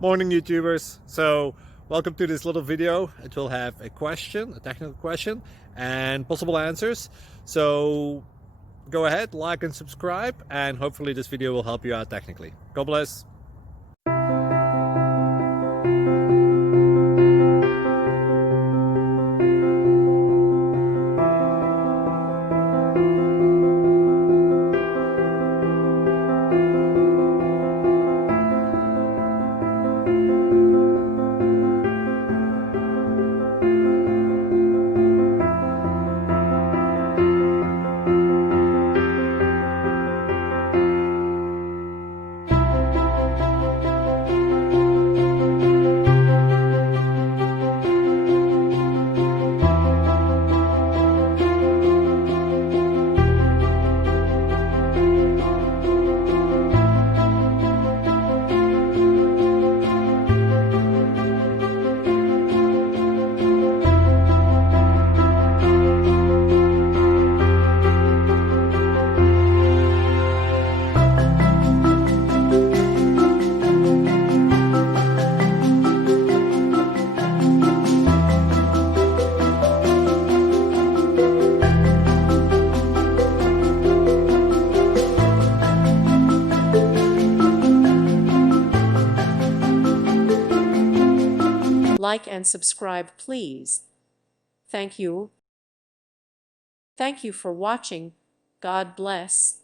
Morning, YouTubers. So welcome to this little video. It will have a question, a technical question, and possible answers. So go ahead, like and subscribe, and hopefully this video will help you out technically. God bless. Like and subscribe, please. Thank you. Thank you for watching. God bless.